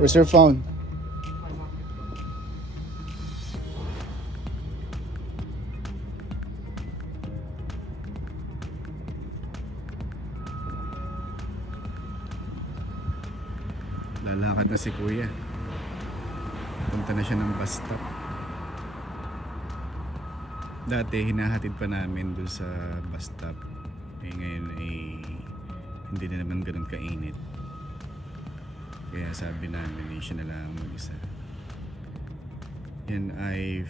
Where's your phone? Lalakad na si Kuya. Punta na siya ng bus stop. Dati hinahatid pa namin doon sa bus stop. Ngayon ay hindi na naman ganun kainit. Kaya sabi namin siya na lang mag-isa. Yan ay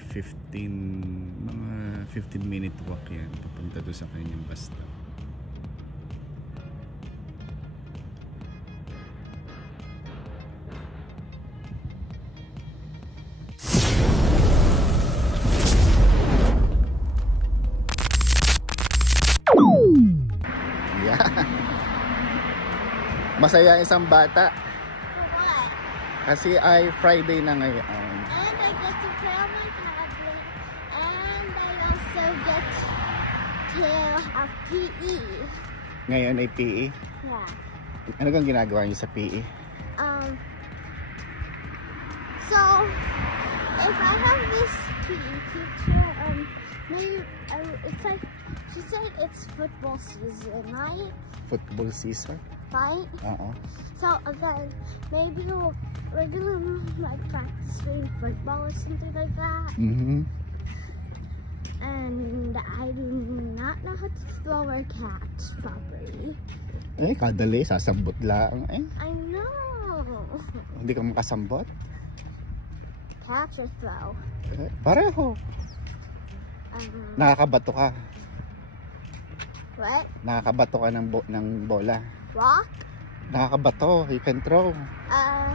mga 15-minute walk yan papunta doon sa kanyang bus stop. Masaya isang bata. Kasi ay Friday na ngayon. And I get to play on my tablet. And I also get to have PE. Ngayon ay PE? Yeah. Ano kang ginagawa niyo sa PE? So, if I have this PE teacher, it's like, she said it's football season, right? Football season? Right? So then maybe we're gonna like practice doing football or something like that. And I do not know how to throw or catch properly. Kadali, sasambot lang I know. Hindi ka makasambot? Catch or throw? Pareho. Nakakabato ka. What? Nakakabato ka ng bola. Rock? Nakakabato, you can throw. I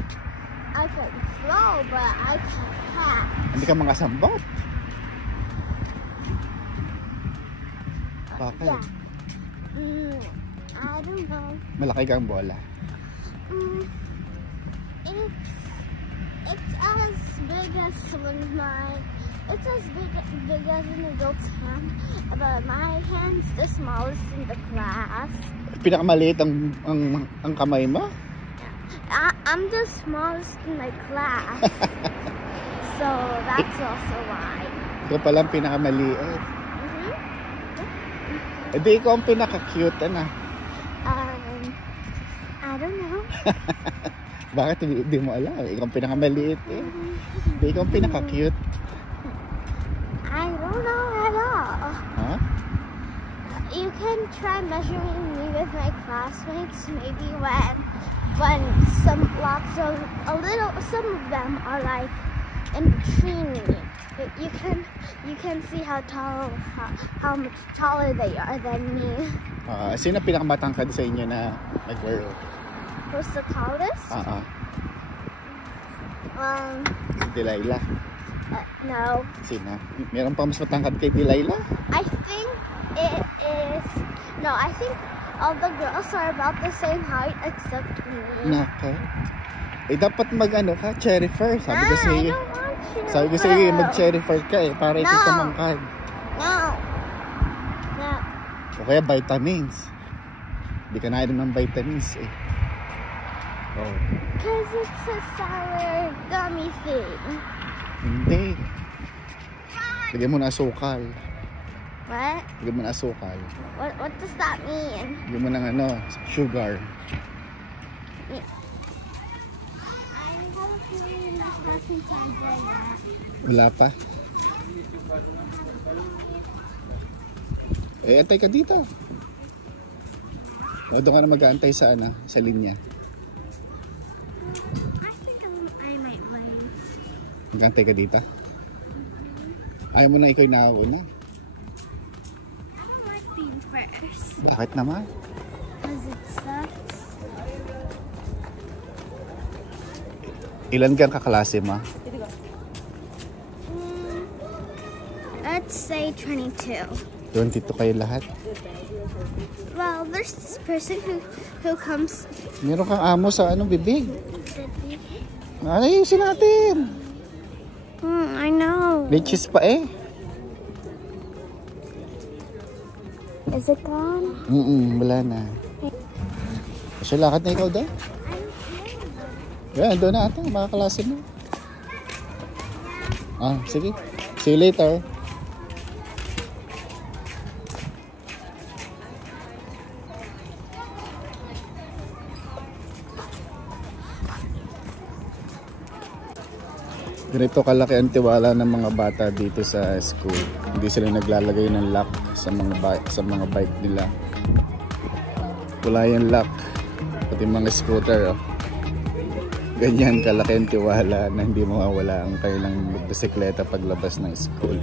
can throw, but I can't catch. Hindi ka makasambot? Bakit? Yeah. I don't know. Malaki kang bola. It's as big as it's as big as an adult's hand, but my hand's the smallest in the class. Pinakamaliit ang kamay mo? I'm the smallest in my class. So that's also why. Ikaw palang pinakamaliit. Di ikaw ang pinaka-cute, ano? I don't know. Bakit hindi mo alam? Ikaw ang pinakamaliit eh. Di ikaw ang pinaka-cute. I don't know at all. Huh? You can try measuring me with my classmates. Maybe when some of them are like in between me. You can see how much taller they are than me. Sino pinakamatangkad sa inyo na girl? Who's the tallest? Delilah. No. Sino? Meron pa mas matangkad kay Delilah? I think it is. No, I think all the girls are about the same height except me. Nako. Dapat ka, cherry fur. Sabi ko sa iyo. I don't want cherry Sabi ko sa iyo, mag-cherry fur ka para ito tumangkad. No. O kaya vitamins. Hindi ka na ng vitamins eh. Because it's a sour gummy thing. Hindi. Lagyan mo na asukal. What? Lagyan mo na asukal. What does that mean? Lagyan mo ng sugar. Yeah. I have a feeling that hasn't tried that. Wala pa? Antay ka dito. O, doon ka na mag-aantay sa sa linya. I think I might wait. Mag-aantay ka dito? Ayaw mo na ikaw nauuna? I don't like being first. Bakit naman? Because it sucks. Ilan kang kaklase mo? Let's say 22. 22 kayo lahat? Well, there's this person who comes. Meron kang amo sa bibig. Ayusin natin. I know. Leches pa eh. Is it gone? Wala na. So lakad na ikaw doon? Yan, doon na ata. Mga klase mo. Ah, sige. See you later. Ganito kalaki ang tiwala ng mga bata dito sa school. Hindi sila naglalagay ng lock sa mga bike nila. Wala yung lock. Pati mga scooter. Oh. Ganyan kalaki ang tiwala na hindi mawawala ang kanilang bisikleta paglabas ng school.